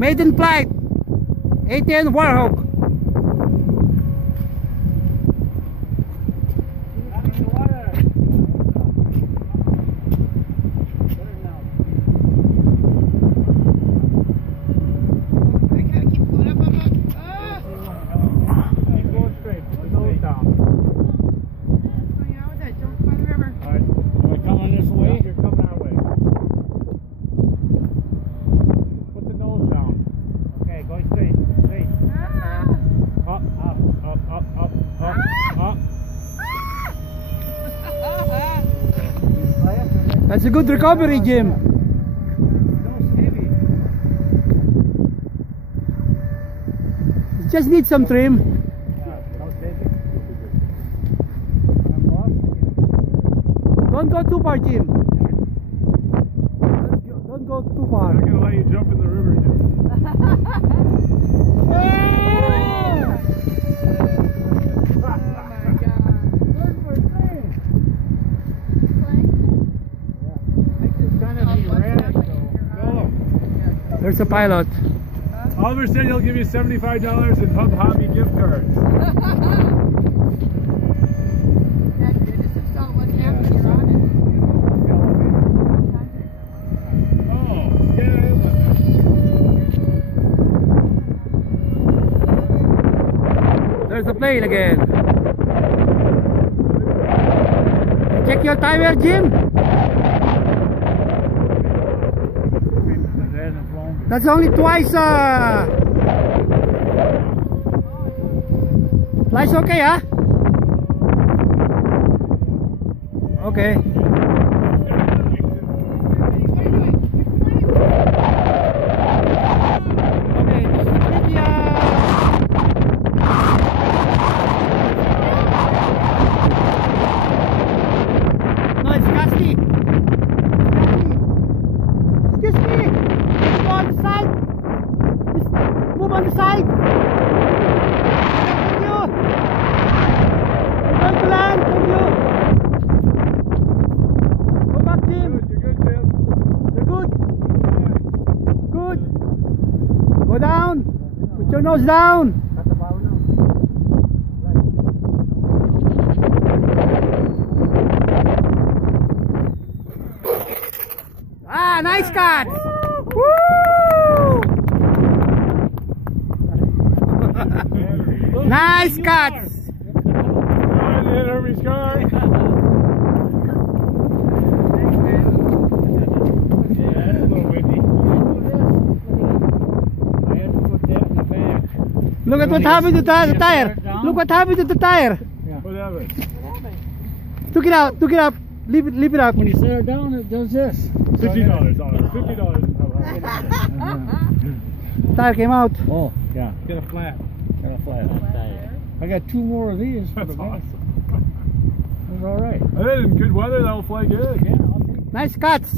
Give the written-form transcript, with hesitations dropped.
Maiden flight. 18 Warthog. That's a good recovery, Jim. You just need some trim. Don't go too far, Jim. Don't go too far. I'm gonna let you jump in the river, Jim. There's a pilot. Oliver said he'll give you $75 in Hub Hobby gift cards. Oh, yeah. There's a plane again. Check your tire, Jim. That's only twice. Flies okay, huh? Okay. No, it's gusty. Excuse me. On the side. Just move on the side. Thank you. We're going to land. Thank you. Go back, Jim. You're good, Jim. You're good. Good. Go down. Put your nose down. Ah, nice cut. Woo! Nice cuts! Hit Herbie's car. Look at what happened to the tire. Look what happened to the tire. What happened? Took it out, took it up. Leave it up. When you set it down, it does this. $50. $50. Tire came out. Oh, yeah. Get a flat. Got a flat tire. I got 2 more of these. That's awesome. It was alright. I bet in good weather that'll fly good. Yeah, I'll take it. Nice cuts.